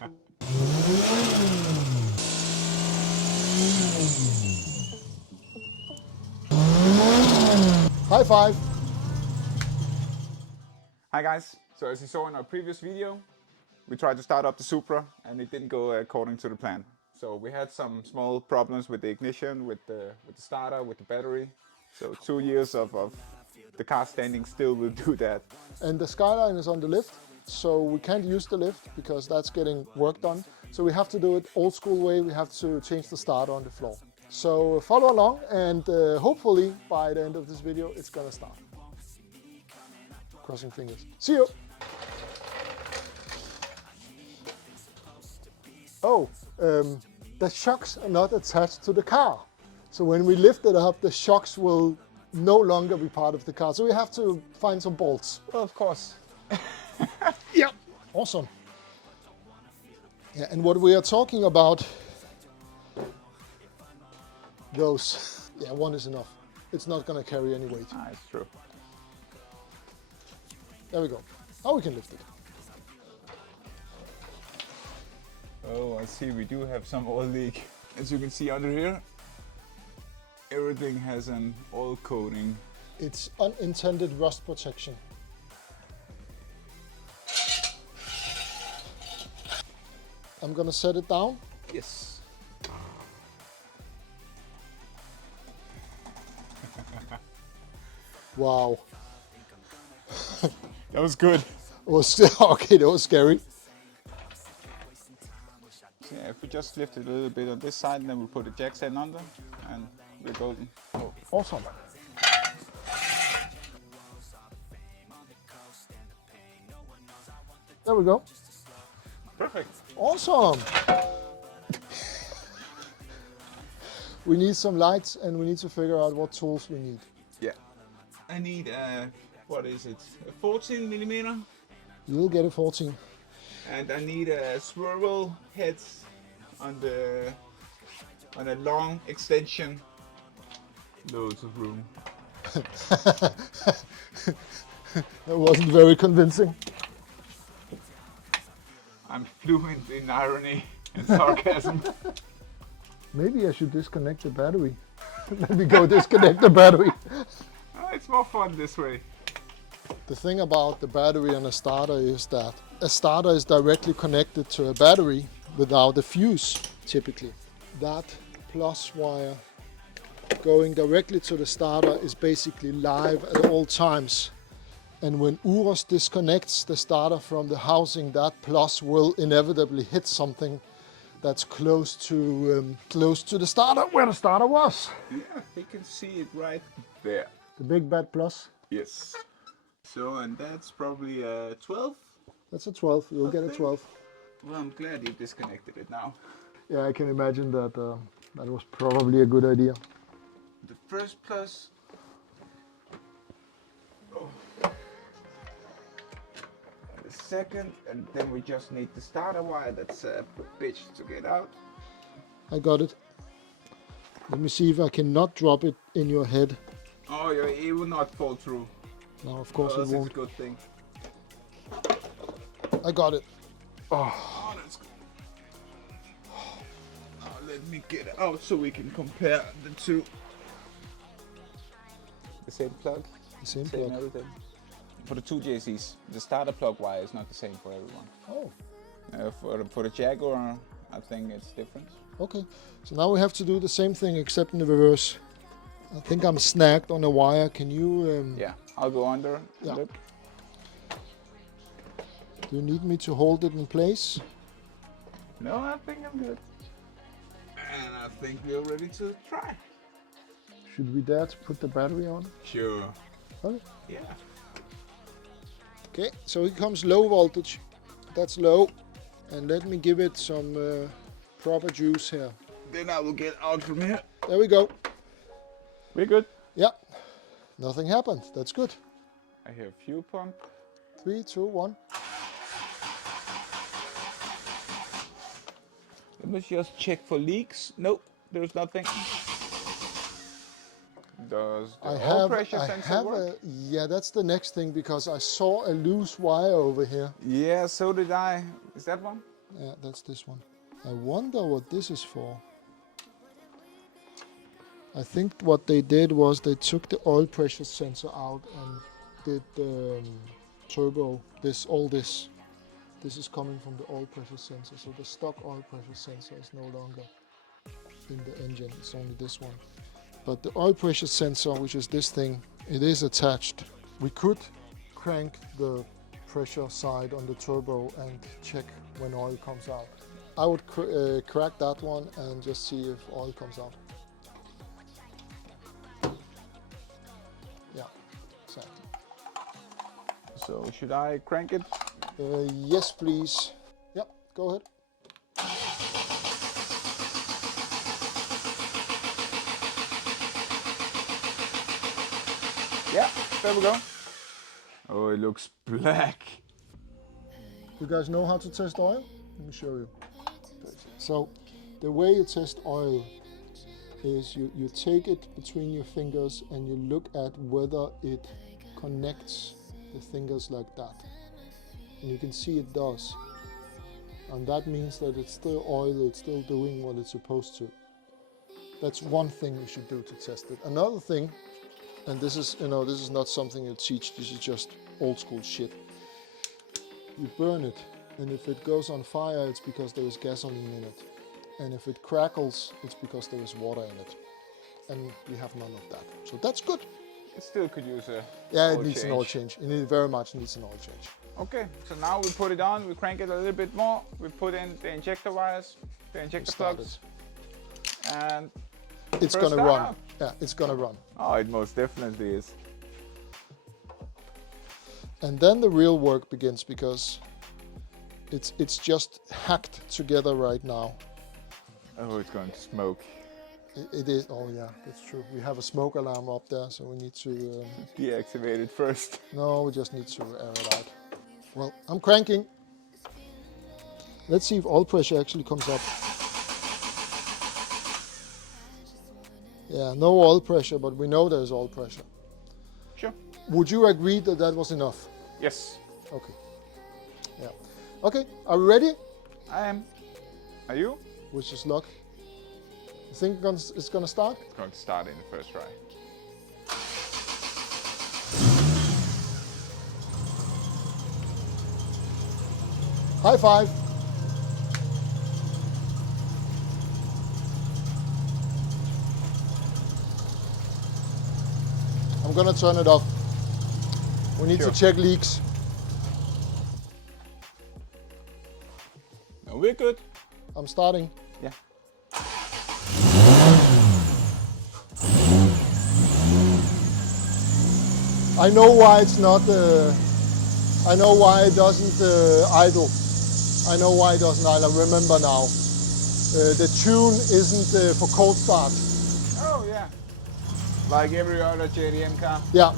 High five! Hi guys, so as you saw in our previous video, we tried to start up the Supra and it didn't go according to the plan. So we had some small problems with the ignition, with the starter, with the battery. So 2 years of the car standing still will do that. And the Skyline is on the lift, so we can't use the lift because that's getting work done. So we have to do it old school way, we have to change the starter on the floor. So follow along and hopefully by the end of this video it's gonna start. Crossing fingers. See you! Oh, the shocks are not attached to the car. So when we lift it up, the shocks will no longer be part of the car. So we have to find some bolts. Well, of course. Yeah, awesome. Yeah, and what we are talking about, those, yeah, one is enough. It's not gonna carry any weight. Ah, it's true. There we go. Now we can lift it. Oh, I see we do have some oil leak. As you can see under here, everything has an oil coating. It's unintended rust protection. I'm gonna set it down. Yes. Wow. That was good. It was okay, that was scary. So yeah, if we just lift it a little bit on this side, then we'll put the jack stand under and we're golden. Oh, awesome. There we go. Perfect. Awesome. We need some lights and we need to figure out what tools we need. Yeah. I need what is it? A 14 millimeter, You'll get a 14. and I need a swivel heads on a long extension. Loads of room. That wasn't very convincing. I'm fluent in irony and sarcasm. Maybe I should disconnect the battery. Let me go disconnect the battery. Oh, it's more fun this way. The thing about the battery on a starter is that a starter is directly connected to a battery without a fuse, typically. That plus wire going directly to the starter is basically live at all times. And when Uros disconnects the starter from the housing, that plus will inevitably hit something that's close to the starter, where the starter was. Yeah, you can see it right there. The big bad plus. Yes. So, and that's probably a 12. That's a 12. You'll get a 12. Well, I'm glad you disconnected it now. Yeah, I can imagine that that was probably a good idea. The first plus. Oh. The second, and then we just need the starter wire. That's a bitch to get out. I got it. Let me see if I can not drop it in your head. Oh, yeah, it will not fall through. No, of course it That's won't. a good thing. I got it. Oh, that's good. Oh, let me get it out so we can compare the two. The same plug? The same plug. Everything. For the two JCs, the starter plug wire is not the same for everyone. Oh, For the Jaguar, I think it's different. okay. So now we have to do the same thing except in the reverse. I think I'm snagged on a wire. Can you... Yeah, I'll go under. Yeah. Look. Do you need me to hold it in place? No, I think I'm good. And I think we're ready to try. Should we dare to put the battery on? Sure. Okay. Yeah. Okay, so here comes low voltage. That's low. And let me give it some proper juice here. Then I will get out from here. There we go. We're good. Yeah, nothing happened. That's good. I hear fuel pump. 3, 2, 1. Let me just check for leaks. Nope, there's nothing. Does the oil pressure sensor work? Yeah, that's the next thing because I saw a loose wire over here. Yeah, so did I. Is that one? Yeah, that's this one. I wonder what this is for. I think what they did was they took the oil pressure sensor out and did the turbo. All this. This is coming from the oil pressure sensor. So the stock oil pressure sensor is no longer in the engine. It's only this one. But the oil pressure sensor, which is this thing, it is attached. We could crank the pressure side on the turbo and check when oil comes out. I would crack that one and just see if oil comes out. Yeah, exactly. So should I crank it? Yes, please. Yep, go ahead. Yeah, there we go. Oh, it looks black. You guys know how to test oil? Let me show you. So the way you test oil is you take it between your fingers and you look at whether it connects the fingers like that. And you can see it does. And that means that it's still oil, it's still doing what it's supposed to. That's one thing you should do to test it. Another thing, and this is, this is not something you teach, this is just old school shit. You burn it, and if it goes on fire, it's because there is gasoline in it. And if it crackles, it's because there is water in it. And we have none of that. So that's good. It still could use a it needs an oil change. It very much needs an oil change. Okay, so now we put it on, we crank it a little bit more, we put in the injector wires, the injector plugs, and it's gonna run. Out. Yeah, it's gonna run. Oh, it most definitely is. And then the real work begins, because it's just hacked together right now. Oh, it's going to smoke. It is. Oh yeah, that's true. We have a smoke alarm up there, so we need to deactivate it first. No, we just need to air it out. Well, I'm cranking. Let's see if oil pressure actually comes up. Yeah, no oil pressure, but we know there's oil pressure. Sure. Would you agree that that was enough? Yes. Okay. Yeah. Okay, are we ready? I am. Are you? Wish us luck. You think it's gonna start? It's going to start in the first try. High five. I'm gonna turn it off. We need to check leaks. No, we're good. I'm starting. Yeah. I know why it's not. I know why it doesn't idle. I know why it doesn't idle. I remember now. The tune isn't for cold start. Oh yeah. Like every other JDM car. Yeah.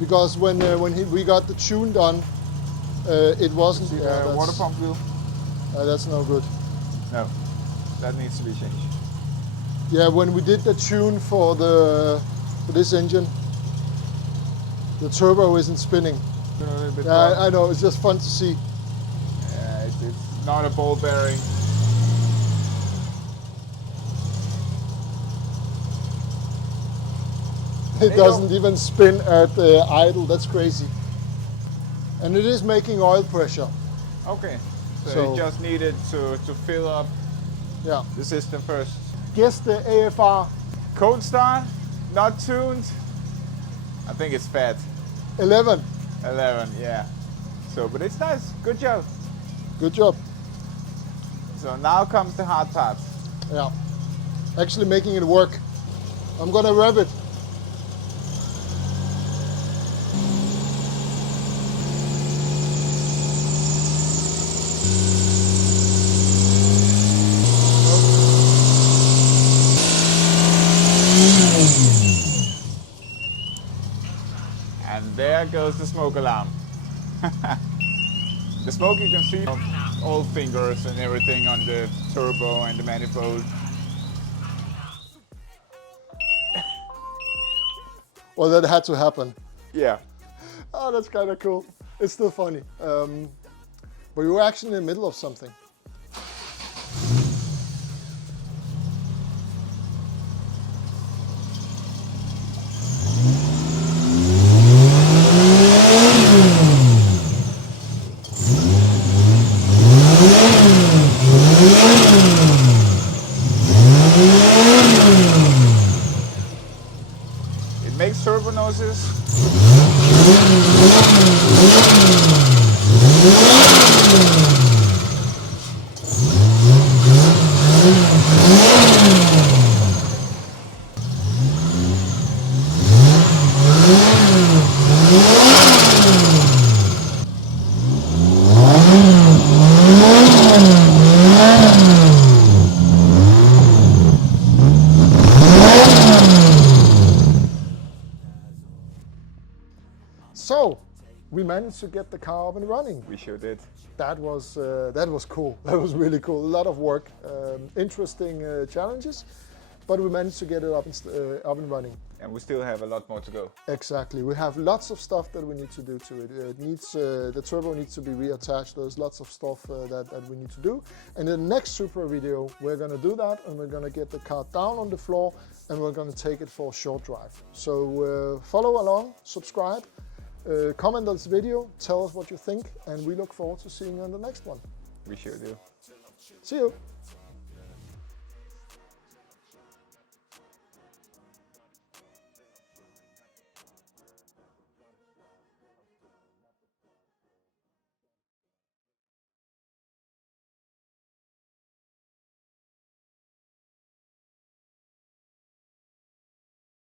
Because when we got the tune done, it wasn't. See the water pump wheel? That's no good. No, that needs to be changed. Yeah, when we did the tune for this engine, the turbo isn't spinning. Yeah, I know. It's just fun to see. Yeah, it's not a ball bearing. It doesn't even spin at idle. That's crazy. And it is making oil pressure. Okay, so you just needed to fill up the system first. Guess the AFR. Cold start, not tuned. I think it's fat. 11. 11, yeah. So, but it's nice. Good job. Good job. So now comes the hard part. Yeah. Actually making it work. I'm gonna rev it. And there goes the smoke alarm. The smoke you can see, all fingers and everything on the turbo and the manifold. Well, that had to happen. Yeah. Oh, that's kind of cool. It's still funny. But you were actually in the middle of something. It makes turbo noises. So, we managed to get the car up and running. We sure did. That was cool. That was really cool. A lot of work, interesting challenges, but we managed to get it up and running. And we still have a lot more to go. Exactly. We have lots of stuff that we need to do to it. It needs the turbo needs to be reattached. There's lots of stuff that we need to do. And in the next Supra video, we're going to do that, and we're going to get the car down on the floor, and we're going to take it for a short drive. So follow along, subscribe. Comment on this video, tell us what you think, and we look forward to seeing you on the next one. We sure do. See you!